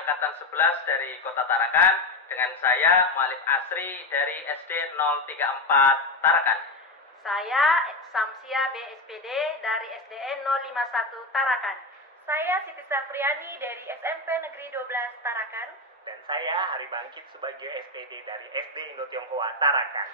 angkatan 11 dari Kota Tarakan dengan saya Mualif Asri dari SD 034 Tarakan. Saya Samsia BSPD dari SDN 051 Tarakan. Saya Siti Safriani dari SMP Negeri 12 Tarakan. Dan saya Hari Bangkit sebagai SPD dari SD Indo Tionghoa Tarakan.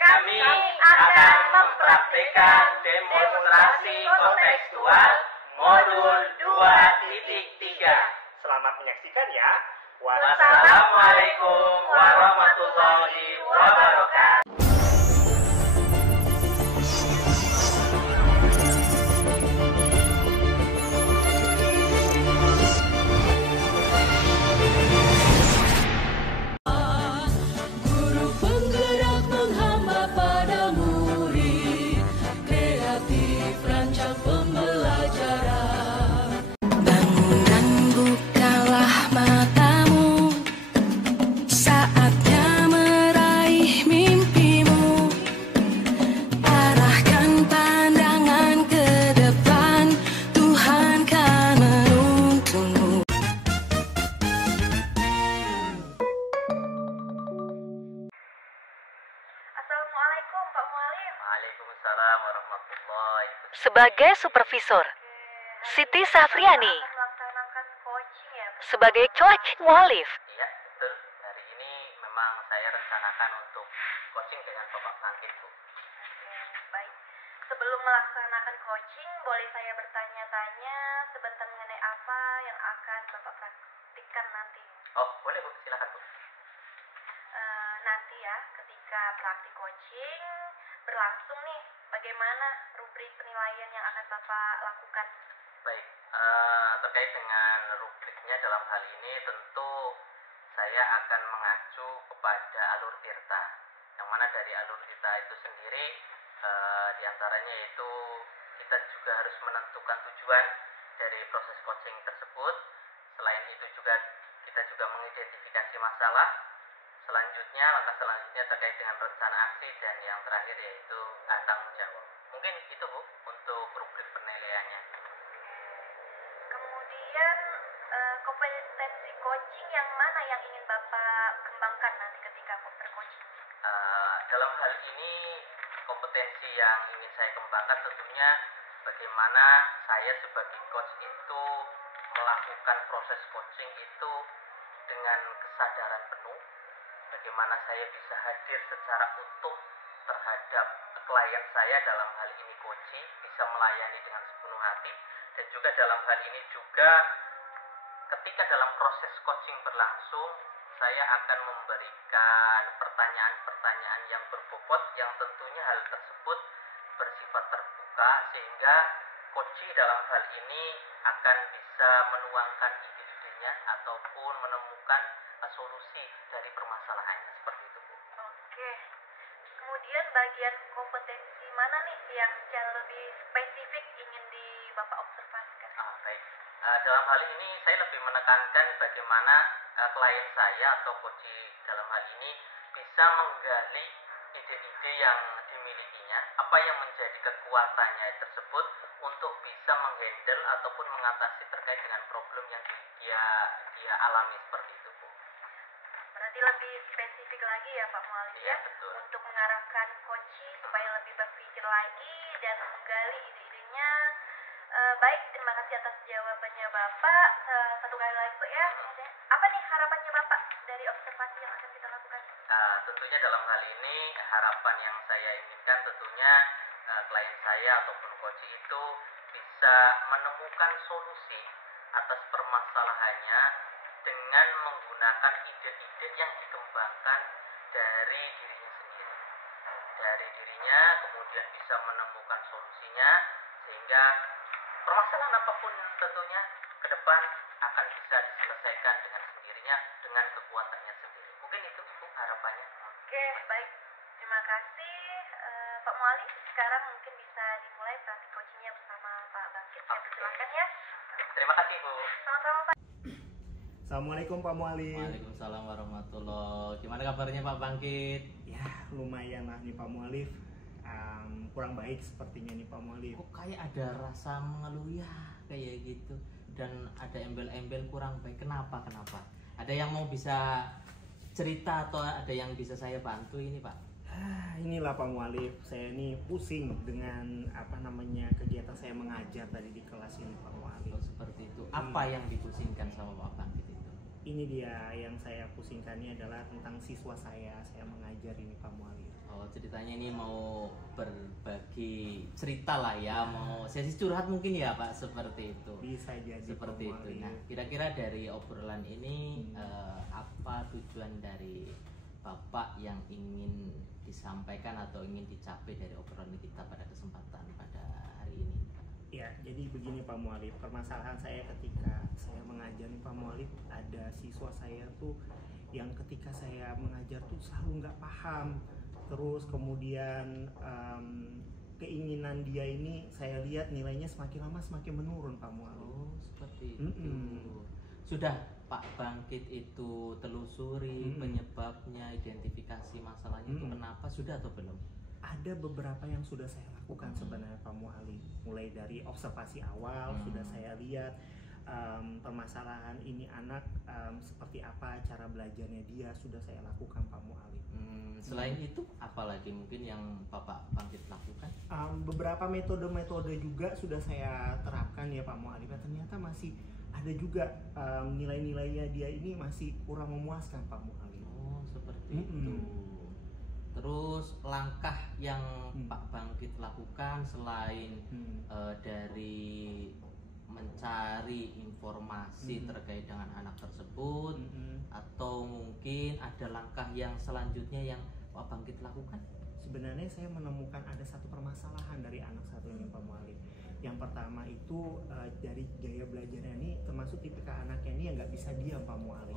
Kami akan mempraktikkan demonstrasi kontekstual modul 2.3. Selamat menyaksikan ya. Wassalamualaikum warahmatullahi wabarakatuh. Assalamualaikum Pak Mualif. Waalaikumsalam warahmatullahi wabarakatuh. Sebagai supervisor, Siti Safriani. Melaksanakan coaching ya Pak? Sebagai coaching mualif, Iya, betul. Hari ini memang saya rencanakan untuk coaching dengan Bapak Bangkit, Bu. Baik. Sebelum melaksanakan coaching, boleh saya bertanya-tanya sebentar mengenai apa yang akan Bapak praktikkan nanti? Oh, boleh, Bu. Silakan, Bu. Nanti ya, ketika praktik coaching berlangsung nih, bagaimana rubrik penilaian yang akan Bapak lakukan? Baik, terkait dengan rubriknya dalam hal ini tentu saya akan mengacu kepada alur tirta. Yang mana dari alur tirta itu sendiri diantaranya yaitu kita juga harus menentukan tujuan dari proses coaching tersebut. Selain itu juga kita juga mengidentifikasi masalah. Selanjutnya, langkah selanjutnya terkait dengan rencana aksi, dan yang terakhir yaitu tanggung jawab. Mungkin itu, Bu, untuk rubrik penilaiannya. Kemudian kompetensi coaching yang mana yang ingin Bapak kembangkan nanti ketika bercoaching? Dalam hal ini kompetensi yang ingin saya kembangkan tentunya bagaimana saya sebagai coach itu melakukan proses coaching itu dengan kesadaran penuh, bagaimana saya bisa hadir secara utuh terhadap klien saya, dalam hal ini coaching, bisa melayani dengan sepenuh hati, dan juga dalam hal ini juga ketika dalam proses coaching berlangsung saya akan memberikan pertanyaan-pertanyaan yang berbobot, yang tentunya hal tersebut bersifat terbuka sehingga coaching dalam hal ini akan bisa menuangkan ide-idenya ataupun menemukan solusi dari permasalahannya, seperti itu, Bu. Oke. Kemudian bagian kompetensi mana nih yang secara lebih spesifik ingin Bapak observasikan? Baik. Dalam hal ini saya lebih menekankan bagaimana klien saya atau coaching dalam hal ini bisa menggali ide-ide yang dimilikinya, apa yang menjadi kekuatannya tersebut untuk bisa menghandle ataupun mengatasi terkait dengan problem yang dia alami, seperti itu, Bu. Berarti lebih spesifik lagi ya Pak Mualif Iya, ya, betul. untuk mengarahkan coaching supaya lebih berpikir lagi dan menggali ide-idenya. Baik, terima kasih atas jawabannya Bapak. Satu kali lagi Pak ya. Apa nih harapannya Bapak dari observasi yang akan kita lakukan? Tentunya dalam hal ini harapan yang saya inginkan tentunya klien saya ataupun coach itu bisa menemukan solusi atas permasalahannya dengan menggunakan ide-ide yang dikembangkan dari dirinya sendiri. Dari dirinya kemudian bisa menemukan solusinya sehingga permasalahan apapun tentunya ke depan akan bisa diselesaikan dengan sendirinya dengan kekuatannya sendiri. Mungkin itu, Ibu, harapannya. Oke, baik. Terima kasih Pak Mualif. Sekarang mungkin bisa dimulai praktik coachingnya bersama Pak Bangkit. Saya persilakan ya. Terima kasih, Bu. Sama-sama Pak. Assalamualaikum Pak Mualif. Waalaikumsalam warahmatullahi. Gimana kabarnya Pak Bangkit? Ya, lumayan lah nih Pak Mualif. Kurang baik sepertinya nih Pak Mualif. Kok kayak ada rasa mengeluh ya kayak gitu. dan ada embel-embel kurang baik. Kenapa? Ada yang mau bisa cerita atau ada yang bisa saya bantu ini, Pak? Inilah Pak Mualif, saya ini pusing dengan kegiatan saya mengajar tadi di kelas ini Pak Mualif. Oh, seperti itu. Apa yang dipusingkan sama Pak Bangkit itu? Ini dia yang saya pusingkan, ini adalah tentang siswa saya mengajar ini Pak Mualif. Oh, ceritanya ini mau berbagi cerita lah ya, mau sesi curhat mungkin ya Pak, seperti itu. Bisa jadi seperti Pak itu. Mualif. Nah, kira-kira dari obrolan ini apa tujuan dari Bapak yang ingin disampaikan atau ingin dicapai dari obrolan kita pada kesempatan pada hari ini, Pak? Ya, jadi begini Pak Mualif, permasalahan saya ketika saya mengajar nih Pak Mualif, ada siswa saya tuh yang ketika saya mengajar tuh selalu nggak paham, terus kemudian keinginan dia ini saya lihat nilainya semakin lama semakin menurun Pak Mualif. Oh, seperti itu. Sudah Pak Bangkit itu telusuri penyebabnya, identifikasi masalahnya itu kenapa, sudah atau belum? Ada beberapa yang sudah saya lakukan sebenarnya Pak Mualif. Mulai dari observasi awal sudah saya lihat permasalahan ini anak seperti apa cara belajarnya dia, sudah saya lakukan Pak Mualif. Selain itu apalagi mungkin yang Bapak Bangkit lakukan? Beberapa metode-metode juga sudah saya terapkan ya Pak Mualif. Ternyata masih ada juga nilai-nilainya dia ini masih kurang memuaskan Pak Mualif. Oh, seperti itu. Terus langkah yang Pak Bangkit lakukan selain dari mencari informasi terkait dengan anak tersebut, atau mungkin ada langkah yang selanjutnya yang Pak Bangkit lakukan? Sebenarnya saya menemukan ada satu permasalahan dari anak satu ini Pak Mualif. Yang pertama itu dari gaya belajarnya ini termasuk tipikal anaknya ini yang nggak bisa diam Pak Mualif.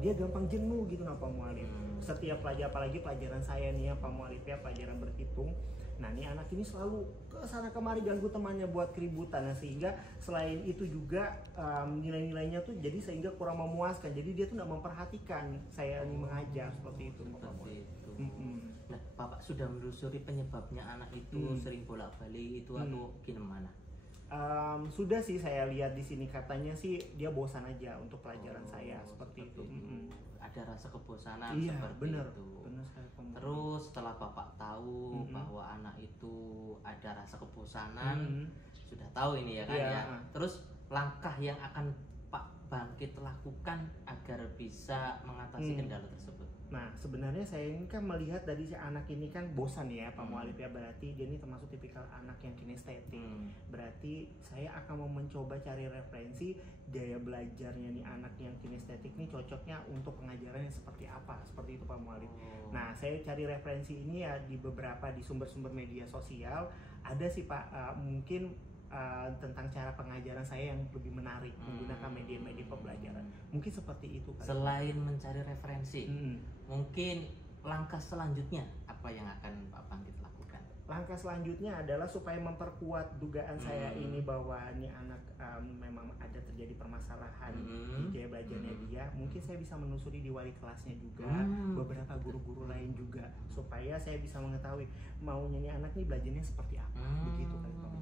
Dia gampang jenuh gitu Pak Mualif. Setiap apalagi pelajaran saya nih ya Pak Mualif ya, pelajaran berhitung. Nah ini anak ini selalu ke sana kemari ganggu temannya buat keributan, nah, sehingga selain itu juga nilai-nilainya tuh jadi sehingga kurang memuaskan. Jadi dia tuh nggak memperhatikan saya ini mengajar seperti itu Pak Mualif. Nah, Bapak sudah menelusuri penyebabnya anak itu sering bolak-balik itu atau gimana? Sudah sih, saya lihat di sini katanya sih dia bosan aja untuk pelajaran saya seperti itu. Ada rasa kebosanan seperti bener, itu. Bener sekali, terus setelah Bapak tahu bahwa anak itu ada rasa kebosanan, sudah tahu ini ya kan ya. Terus langkah yang akan Pak Bangkit lakukan agar bisa mengatasi kendala tersebut? Nah sebenarnya saya ini kan melihat dari si anak ini kan bosan ya Pak Mualif ya, berarti dia ini termasuk tipikal anak yang kinestetik. Berarti saya akan mau mencoba cari referensi gaya belajarnya nih anak yang kinestetik ini cocoknya untuk pengajarannya seperti apa, seperti itu Pak Mualif. Nah saya cari referensi ini ya di beberapa di sumber-sumber media sosial. Ada sih Pak mungkin tentang cara pengajaran saya yang lebih menarik menggunakan media-media pembelajaran. Mungkin seperti itu Pak. Selain mencari referensi, mungkin langkah selanjutnya apa yang akan Pak Bangkit lakukan? Langkah selanjutnya adalah supaya memperkuat dugaan saya ini bahwa ini anak memang ada terjadi permasalahan di gaya belajarnya dia. Mungkin saya bisa menelusuri di wali kelasnya juga, beberapa guru-guru lain juga, supaya saya bisa mengetahui maunya ini anak nih belajarnya seperti apa. Begitu kali Pak.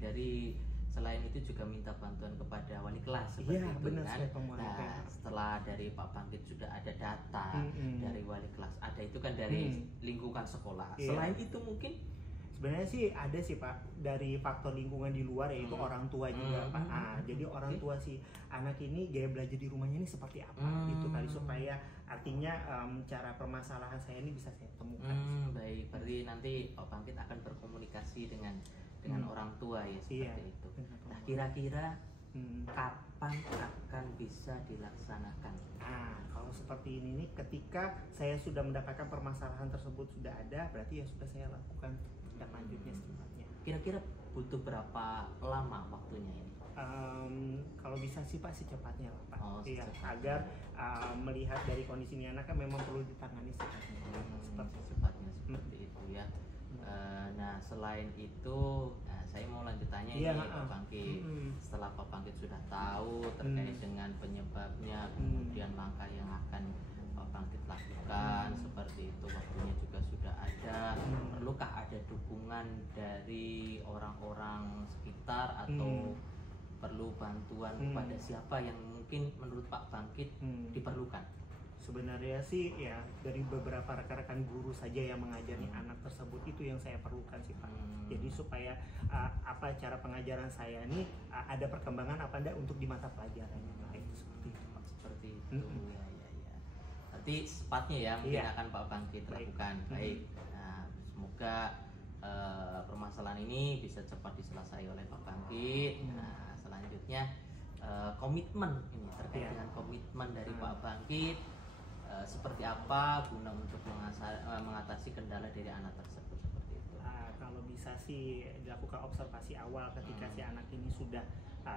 Dari selain itu juga minta bantuan kepada wali kelas seperti itu benar, kan. Nah, setelah dari Pak Bangkit sudah ada data dari wali kelas, ada itu kan dari lingkungan sekolah. Selain itu mungkin sebenarnya sih ada sih Pak dari faktor lingkungan di luar, yaitu orang tua juga Pak. Jadi orang tua si anak ini gaya belajar di rumahnya ini seperti apa gitu kali, supaya artinya cara permasalahan saya ini bisa saya temukan. Baik, berarti nanti Pak Bangkit akan berkomunikasi dengan orang tua ya seperti itu. Nah kira-kira kapan akan bisa dilaksanakan? Kalau seperti ini nih, ketika saya sudah mendapatkan permasalahan tersebut sudah ada, berarti ya sudah saya lakukan tindak lanjutnya secepatnya. Kira-kira butuh berapa lama waktunya ini? Kalau bisa sih Pak secepatnya lah Pak. Iya, secepatnya. agar melihat dari kondisi ini anak kan memang perlu ditangani secepatnya. Seperti itu ya. Nah selain itu, saya mau lanjut tanya ini Pak Bangkit. Setelah Pak Bangkit sudah tahu terkait dengan penyebabnya, kemudian langkah yang akan Pak Bangkit lakukan seperti itu, waktunya juga sudah ada. Perlukah ada dukungan dari orang-orang sekitar atau perlu bantuan kepada siapa yang mungkin menurut Pak Bangkit diperlukan? Sebenarnya sih ya dari beberapa rekan-rekan guru saja yang mengajari anak tersebut itu yang saya perlukan sih Pak. Jadi supaya apa cara pengajaran saya ini ada perkembangan apa enggak untuk di mata pelajarannya. Nah, itu seperti itu Pak. Seperti itu ya. Nanti sepatnya ya mungkin akan Pak Bangkit lakukan. Baik. Nah, semoga permasalahan ini bisa cepat diselesaikan oleh Pak Bangkit. Nah, selanjutnya komitmen ini terkait dengan komitmen dari Pak Bangkit seperti apa guna untuk mengatasi kendala dari anak tersebut seperti itu. Kalau bisa sih dilakukan observasi awal ketika si anak ini sudah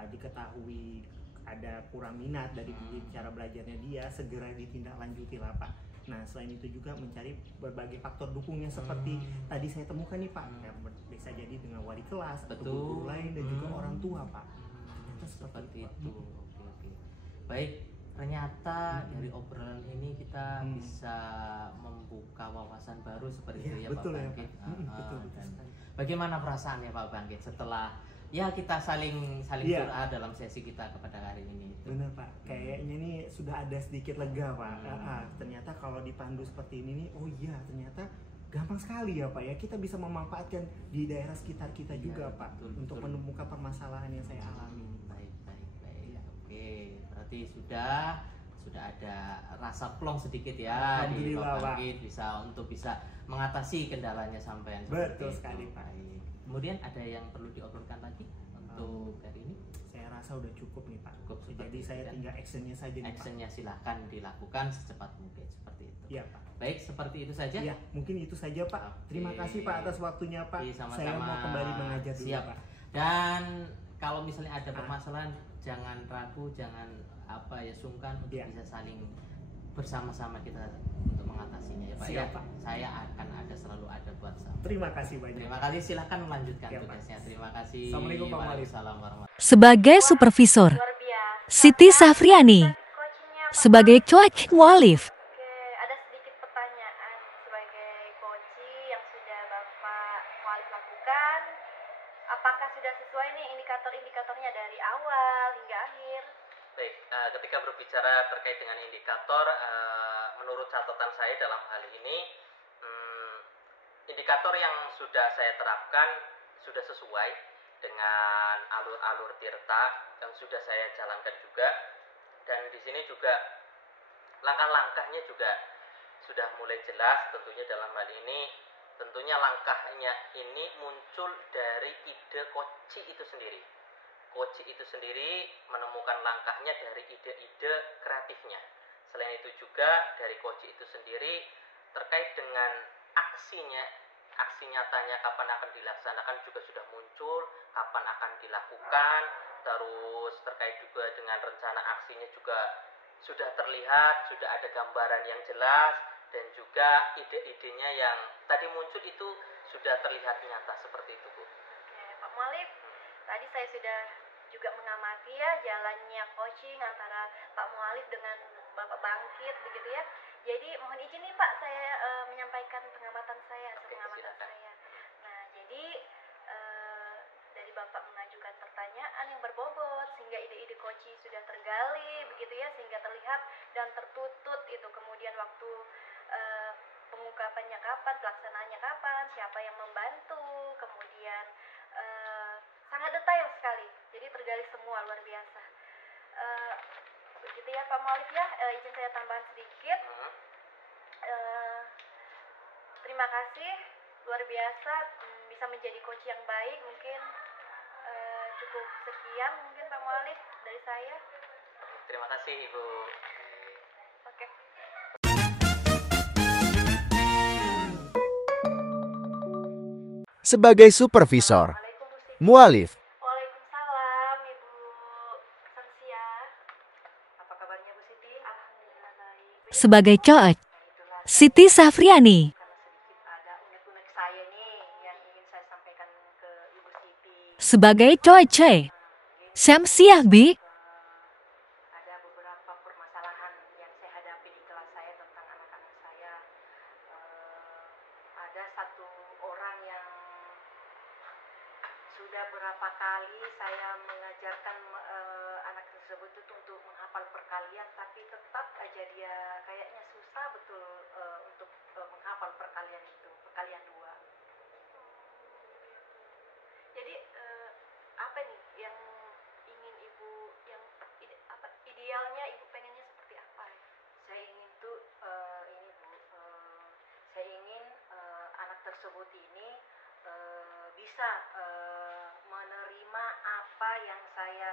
diketahui ada kurang minat dari cara belajarnya dia, segera ditindaklanjuti lah Pak. Nah selain itu juga mencari berbagai faktor dukungnya seperti tadi saya temukan nih Pak, ya, bisa jadi dengan wali kelas atau guru lain dan juga orang tua Pak. Ternyata seperti itu. Oke. Baik. Ternyata dari obrolan ini kita bisa membuka wawasan baru seperti itu ya betul Pak ya, Bangkit. Betul. Bagaimana perasaannya Pak Bangkit setelah ya kita saling doa dalam sesi kita kepada hari ini? Benar Pak, kayaknya nih sudah ada sedikit lega Pak. Ternyata kalau dipandu seperti ini nih, oh iya ternyata gampang sekali ya Pak ya, kita bisa memanfaatkan di daerah sekitar kita juga Pak untuk menemukan permasalahan yang saya alami. Baik. Oke. Berarti sudah ada rasa plong sedikit ya di Pak Bangkit bisa mengatasi kendalanya sampai betul sekali Pak. Kemudian ada yang perlu diobrolkan lagi untuk hari ini? Saya rasa udah cukup nih Pak. Jadi saya kan? tinggal actionnya saja nih Actionnya silahkan dilakukan secepat mungkin seperti itu. Iya Pak. Baik, seperti itu saja. Ya, mungkin itu saja Pak. Terima kasih Pak atas waktunya Pak. Sama-sama. Saya mau kembali mengajar dulu Pak. Dan kalau misalnya ada permasalahan jangan ragu, jangan sungkan untuk bisa saling bersama-sama kita untuk mengatasinya ya Pak. Siap, Pak. Saya akan selalu ada buat sama. Terima kasih banyak. Terima kasih, silahkan melanjutkan Ya, tugasnya. Terima kasih. Assalamualaikum Pak Malik. Sebagai supervisor, Luar biasa. Siti Safriani. Coachnya Pak Sebagai coach mualif, Oke, ada sedikit pertanyaan sebagai coaching yang sudah Bapak Mualif lakukan. Apakah sudah sesuai nih indikator-indikatornya dari awal hingga akhir? Baik, ketika berbicara terkait dengan indikator, menurut catatan saya dalam hal ini, indikator yang sudah saya terapkan sudah sesuai dengan alur-alur tirta yang sudah saya jalankan juga, dan di sini juga langkah-langkahnya juga sudah mulai jelas. Tentunya dalam hal ini, tentunya langkahnya ini muncul dari ide coach itu sendiri. Coach itu sendiri menemukan langkahnya dari ide-ide kreatifnya. Selain itu juga dari coach itu sendiri terkait dengan aksi nyatanya kapan akan dilaksanakan juga sudah muncul, kapan akan dilakukan, terus terkait juga dengan rencana aksinya juga sudah terlihat, sudah ada gambaran yang jelas, dan juga ide-idenya yang tadi muncul itu sudah terlihat nyata seperti itu Bu. Oke, Pak Mualif, tadi saya sudah juga mengamati ya jalannya coaching antara Pak Mualif dengan Bapak Bangkit begitu ya. Jadi mohon izin nih Pak, saya menyampaikan pengamatan saya. Nah, jadi dari Bapak mengajukan pertanyaan yang berbobot sehingga ide-ide coaching sudah tergali begitu ya, sehingga terlihat dan tertutut itu. Kemudian waktu pengungkapannya kapan, pelaksanaannya kapan, siapa yang membantu, kemudian sangat detail sekali, jadi tergali semua, luar biasa. Begitu ya Pak Mualif ya, izin saya tambahan sedikit. Terima kasih, luar biasa, bisa menjadi coach yang baik. Mungkin cukup sekian mungkin Pak Mualif dari saya. Terima kasih Ibu. Oke. Sebagai supervisor, mualif, Waalaikumsalam Ibu Samsia. Apa kabarnya Bu Siti? Alhamdulillah baik. sebagai coach, Siti Safriani. Karena sedikit ada unek-unek saya nih yang ingin saya sampaikan ke Ibu Siti. Sebagai coach, Syamsiah Bi. Ada beberapa permasalahan yang saya hadapi di kelas saya tentang anak-anak saya. Ada satu orang yang sudah berapa kali saya mengajarkan anak tersebut itu untuk menghafal perkalian, tapi tetap aja dia kayaknya susah betul untuk menghafal perkalian itu, perkalian 2. Jadi apa nih yang ingin ibu, yang idealnya ibu pengennya seperti apa ya? Saya ingin tuh ini Bu, saya ingin anak tersebut ini bisa menerima apa yang saya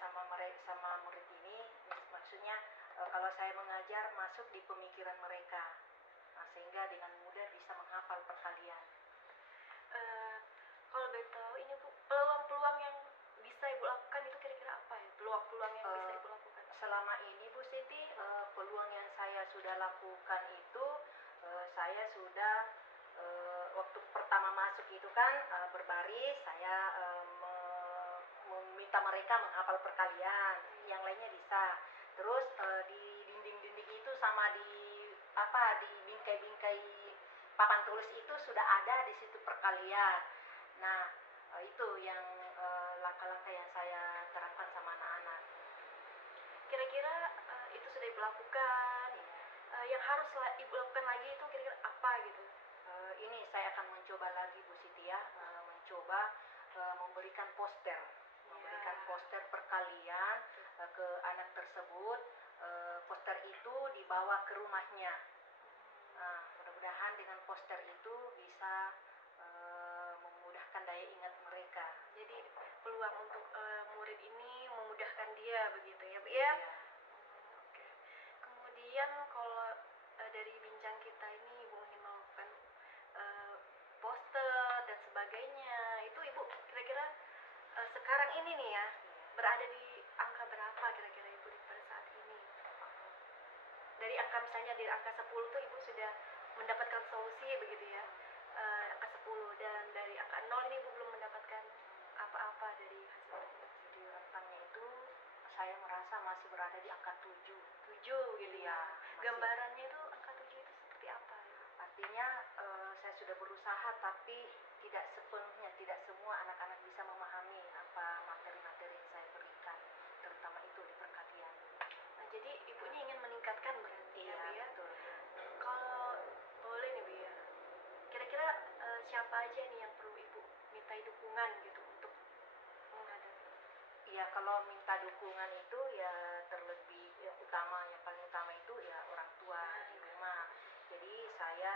sama mereka, sama murid ini, maksudnya kalau saya mengajar masuk di pemikiran mereka, nah, sehingga dengan mudah bisa menghafal perkalian. Kalau betul ini Bu, peluang-peluang yang bisa ibu lakukan itu kira-kira apa ya? Peluang-peluang yang bisa ibu lakukan selama ini Bu Siti, peluang yang saya sudah lakukan itu saya sudah waktu pertama masuk itu kan berbaris, saya meminta mereka menghafal perkalian, yang lainnya bisa. Terus di dinding-dinding itu sama di bingkai-bingkai papan tulis itu sudah ada di situ perkalian. Nah, itu yang langkah-langkah yang saya terapkan sama anak-anak. Kira-kira itu sudah ibu lakukan, yang harus ibu lakukan lagi itu kira-kira apa gitu? Ini saya akan mencoba lagi Bu Siti ya, mencoba memberikan poster perkalian ke anak tersebut. Poster itu dibawa ke rumahnya. Mudah-mudahan dengan poster itu bisa memudahkan daya ingat mereka. Jadi peluang untuk murid ini memudahkan dia begitu ya Bu ya? Oke. Kemudian kalau dari bincang kita ini ibu ingin melakukan poster dan sebagainya, itu ibu kira-kira sekarang ini nih ya berada di angka berapa kira-kira ibu pada saat ini? Dari angka misalnya dari angka 10 tuh ibu sudah mendapatkan solusi begitu ya, angka 10, dan dari angka 0 ini ibu belum mendapatkan apa-apa dari hasil di rentangnya itu saya merasa masih berada di angka 7 gitu ya. Gambarannya itu angka 7 itu seperti apa? Artinya saya sudah berusaha, tapi tidak sepenuhnya, tidak semua anak-anak bisa memahami apa materi-materi yang saya berikan, terutama itu di perkalian. Nah, jadi ibunya ingin meningkatkan berarti ya, ya? Betul. Kalau boleh nih Bu ya, kira-kira siapa aja nih yang perlu ibu mintai dukungan gitu untuk menghadapi? Ya, kalau minta dukungan itu ya terlebih yang paling utama itu ya orang tua di rumah. Jadi saya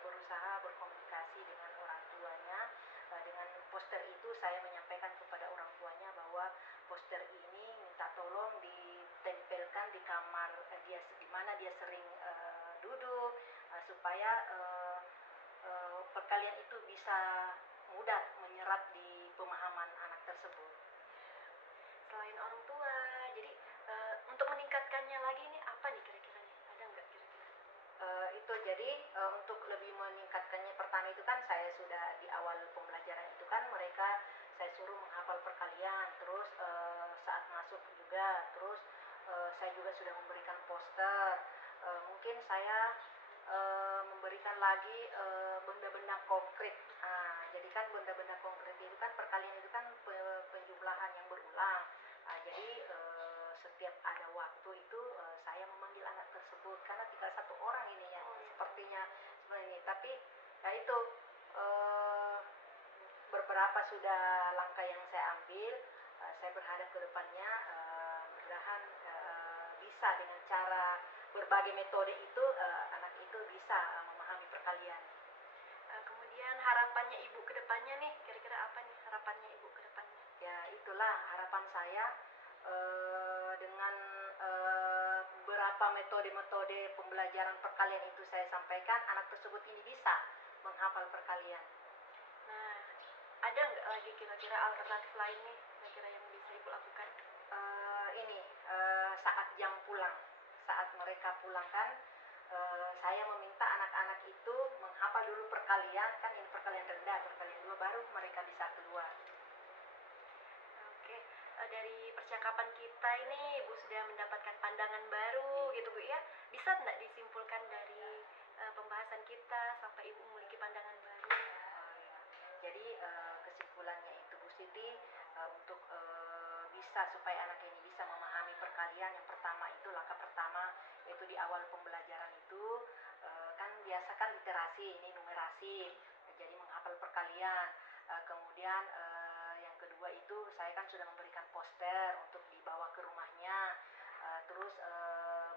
berusaha berkomunikasi dengan orang tuanya. Dengan poster itu saya menyampaikan kepada orang tuanya bahwa poster ini minta tolong ditempelkan di kamar dia, di mana dia sering duduk, supaya perkalian itu bisa mudah menyerap di pemahaman anak tersebut. Selain orang tua, jadi untuk meningkatkannya lagi ini apa nih kira-kira nih? Ada nggak kira-kira? Itu jadi untuk lebih meningkatkannya, pertama itu kan saya sudah di awal pembelajaran itu kan mereka saya suruh menghafal perkalian, terus saat masuk juga, terus saya juga sudah memberikan poster. Mungkin saya memberikan lagi benda-benda konkret. Jadi kan benda-benda konkret itu kan perkalian itu kan penjumlahan yang berulang. Jadi setiap ada waktu itu saya memanggil anak tersebut, karena tinggal satu orang ini yang sepertinya seperti ini. Tapi ya itu beberapa sudah langkah yang saya ambil. Saya berharap ke depannya mudah-mudahan bisa dengan cara berbagai metode itu anak itu bisa memahami perkalian. Kemudian harapannya ibu ke depannya nih, kira-kira apa nih harapannya ibu ke depannya? Ya itulah harapan saya, dengan beberapa metode-metode pembelajaran perkalian itu saya sampaikan, anak tersebut ini bisa menghafal perkalian. Nah, ada nggak lagi kira-kira alternatif lain nih kira-kira yang bisa ibu lakukan? Saat jam pulang, saat mereka pulang kan, saya meminta anak-anak itu menghafal dulu perkalian, kan ini perkalian rendah, perkalian 2, baru mereka bisa keluar. Oke, dari percakapan kita ini ibu sudah mendapatkan pandangan baru gitu Bu ya. Bisa nggak disimpulkan dari pembahasan kita sampai ibu memiliki pandangan baru? Siti, untuk bisa supaya anak ini bisa memahami perkalian. Yang pertama itu langkah pertama yaitu di awal pembelajaran itu kan biasa kan literasi, ini numerasi, jadi menghafal perkalian. Kemudian yang kedua itu saya kan sudah memberikan poster untuk dibawa ke rumahnya. Terus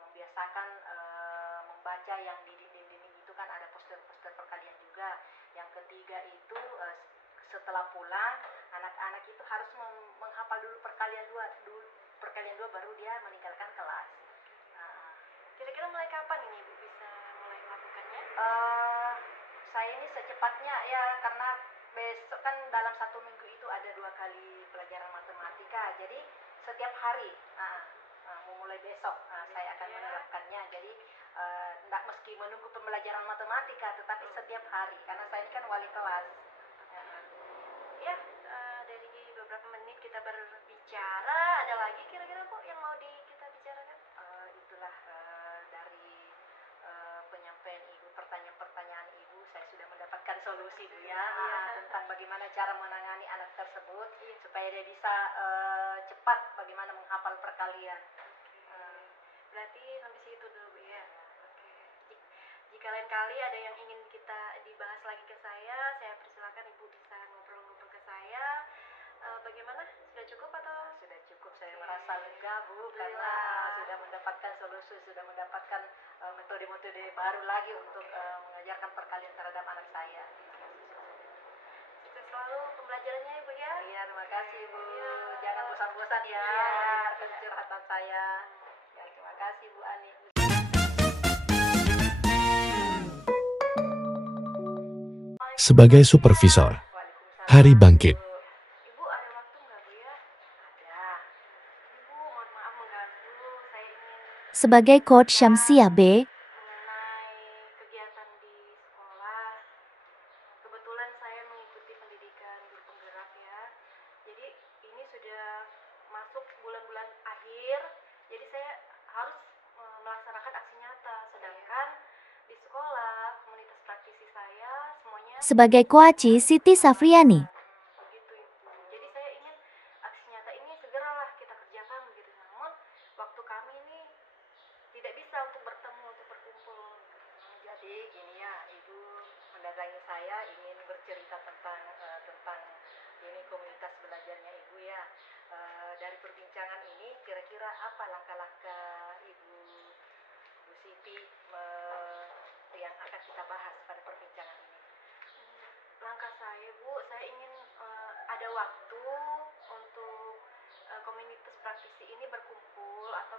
membiasakan membaca yang di dinding-dinding itu kan ada poster-poster perkalian juga. Yang ketiga itu setelah pulang anak-anak itu harus menghafal dulu perkalian dua baru dia meninggalkan kelas. Kira-kira mulai kapan ini Ibu bisa mulai melakukannya? Saya ini secepatnya ya, karena besok kan dalam 1 minggu itu ada 2 kali pelajaran matematika, jadi setiap hari mulai besok saya akan menerapkannya. Jadi tidak mesti menunggu pembelajaran matematika, tetapi setiap hari karena saya ini kan wali kelas. Ya, dari beberapa menit kita berbicara, ada lagi kira-kira Bu yang mau kita bicarakan? Itulah dari penyampaian Ibu, pertanyaan-pertanyaan Ibu, saya sudah mendapatkan solusi Bu ya, tentang bagaimana cara menangani anak tersebut supaya dia bisa cepat bagaimana menghafal perkalian. Berarti sampai situ dulu Bu ya. Jika lain kali ada yang ingin kita dibahas lagi ke saya persilakan Ibu bisa ngobrol-ngobrol ke saya. Bagaimana? Sudah cukup atau? Sudah cukup, saya merasa lega Bu, karena sudah mendapatkan solusi, sudah mendapatkan metode-metode baru lagi untuk mengajarkan perkalian terhadap anak saya. Sukses selalu pembelajarannya Ibu ya. Iya, terima kasih Bu. Jangan bosan-bosan ya mendengarkan curhatan saya. Ya, terima kasih Bu Ani. Sebagai supervisor, hari bangkit. Ibu ada waktu nggak Bu ya? Ada. Ibu mohon maaf mengganggu, saya ingin Sebagai coach Syamsiah B, mengenai kegiatan di sekolah. Kebetulan saya mengikuti pendidikan guru penggerak ya. Jadi ini sudah masuk bulan-bulan akhir. Jadi saya harus melaksanakan aksi nyata. Sedangkan di sekolah komunitas praktisi saya semuanya sebagai coachi Siti Safriani. begitu Ibu. Jadi saya ingin aksi nyata ini segeralah kita kerjakan begitu. Namun waktu kami ini tidak bisa untuk bertemu, untuk berkumpul. Jadi gini ya, Ibu mendatangi saya ingin bercerita tentang ini komunitas belajarnya Ibu ya. Dari perbincangan ini kira-kira apa langkah-langkah Ibu Siti yang akan kita bahas pada perbincangan ini? Langkah saya Bu, saya ingin ada waktu untuk komunitas praktisi ini berkumpul atau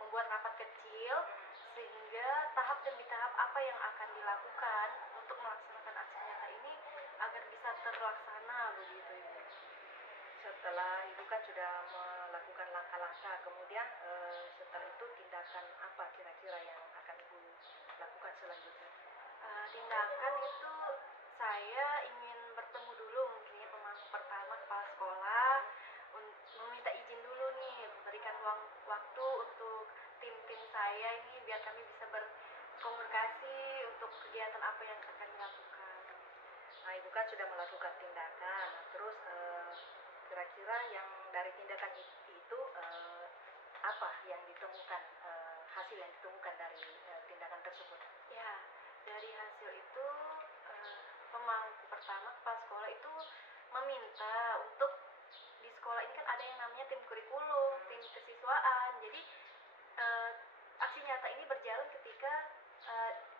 membuat rapat kecil sehingga tahap demi tahap apa yang akan dilakukan untuk melaksanakan aksi nyata ini agar bisa terlaksana begitu Ibu. Setelah Ibu kan sudah melakukan langkah-langkah, kemudian setelah itu tindakan apa kira-kira yang akan Ibu lakukan selanjutnya? Tindakan itu saya ingin bertemu dulu mungkin ya pemangku pertama kepala sekolah, meminta izin dulu nih, memberikan waktu untuk tim saya ini biar kami bisa berkomunikasi untuk kegiatan apa yang akan dilakukan. Nah, Ibu kan sudah melakukan tindakan, terus kira-kira yang dari tindakan itu apa yang ditemukan, hasil yang ditemukan dari tindakan tersebut? Ya, dari hasil itu pemangku pertama kepala sekolah itu meminta untuk di sekolah ini kan ada yang namanya tim kurikulum, tim kesiswaan. Jadi aksi nyata ini berjalan ketika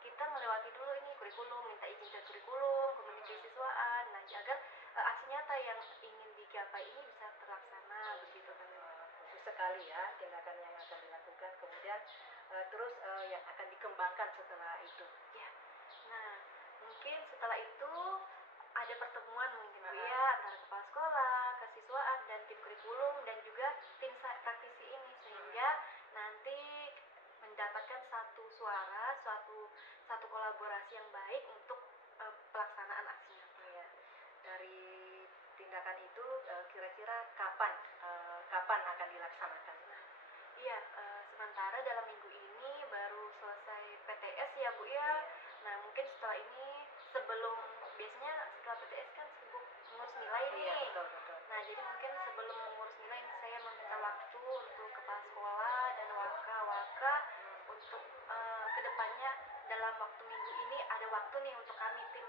kita melewati dulu ini kurikulum, minta izin ke kurikulum, kemudian kesiswaan, nah agar aksi nyata yang ingin digapai ini bisa terlaksana begitu kan. Khusus sekali ya tindakan yang akan dilakukan, kemudian terus yang akan dikembangkan setelah itu. Ya, nah mungkin setelah itu ada pertemuan mungkin Bu ya antara kepala sekolah, kesiswaan dan tim kurikulum dan juga tim praktisi ini sehingga nanti mendapatkan satu suara, satu kolaborasi yang baik untuk pelaksanaan aksi nyata. Ya, dari tindakan itu kira-kira kapan akan dilaksanakan? Iya, sementara dalam minggu ini baru selesai PTS ya Bu ya. Nah mungkin setelah ini biasanya setelah PTS kan sibuk ngurus nilai nih. Iya, betul. Nah jadi mungkin sebelum mengurus nilai ini saya meminta waktu untuk kepala sekolah dan waka-waka untuk kedepannya dalam waktu minggu ini ada waktu nih untuk kami tim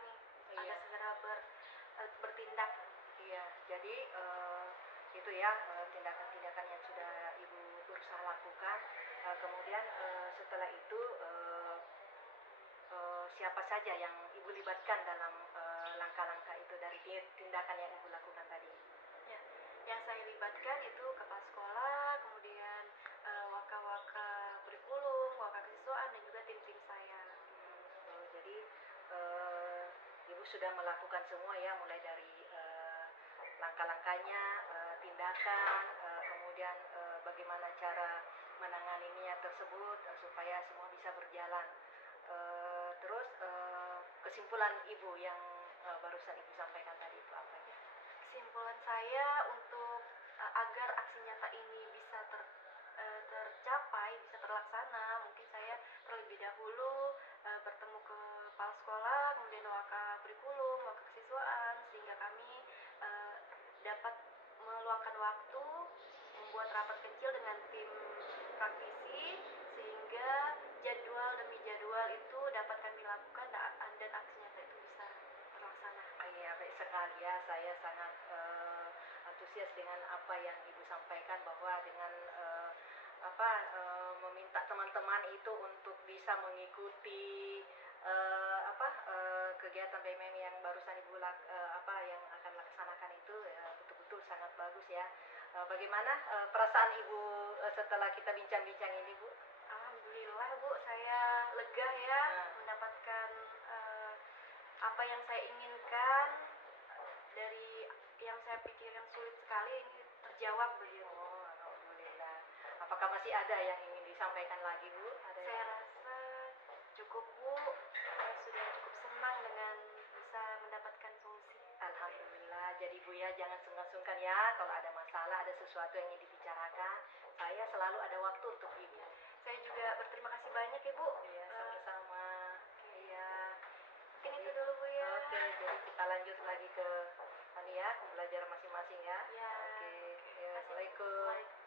nih agar segera bertindak. Iya, jadi itu ya tindakan-tindakan yang sudah Ibu berusaha lakukan. Kemudian setelah itu siapa saja yang Ibu libatkan dalam langkah-langkah itu dari tindakan yang Ibu lakukan tadi? Ya, yang saya libatkan itu kepala sekolah, kemudian waka-waka kurikulum, waka kesiswaan, dan juga tim-tim saya. Jadi Ibu sudah melakukan semua ya, mulai dari langkah-langkahnya, tindakan, kemudian bagaimana cara menanganinya tersebut supaya semua bisa berjalan. Terus kesimpulan Ibu yang barusan Ibu sampaikan tadi itu apa ya? Kesimpulan saya untuk agar aksi nyata ini bisa tercapai, bisa terlaksana, mungkin saya terlebih dahulu bertemu ke kepala sekolah, kemudian waka kurikulum, waka kesiswaan, sehingga kami dapat meluangkan waktu membuat rapat kecil dengan tim praktisi, sehingga jadwal demi jadwal itu dapat kami lakukan dan aksi nyata itu bisa terlaksana. Iya, baik sekali ya, saya sangat antusias dengan apa yang Ibu sampaikan, bahwa dengan meminta teman-teman itu untuk bisa mengikuti kegiatan BMM yang barusan Ibu yang akan laksanakan itu betul-betul sangat bagus ya. Bagaimana perasaan Ibu setelah kita bincang-bincang ini, Bu? Alhamdulillah, Bu, saya lega ya mendapatkan apa yang saya inginkan dari yang saya pikirkan sulit sekali ini terjawab begitu. Oh, alhamdulillah. Apakah masih ada yang ingin disampaikan lagi, Bu? Saya rasa cukup, Bu. Saya sudah cukup senang dengan bisa mendapatkan solusi. Alhamdulillah. Jadi Bu ya, jangan sungkan-sungkan ya kalau ada masalah, ada sesuatu yang ingin dibicarakan. Saya selalu ada waktu untuk Ibu. Saya juga berterima kasih banyak ya, Bu. Iya, sama-sama. Iya. Mungkin itu dulu, Bu ya. Oke, jadi kita lanjut lagi ke pembelajaran masing-masing ya. Ya. Oke. Assalamualaikum.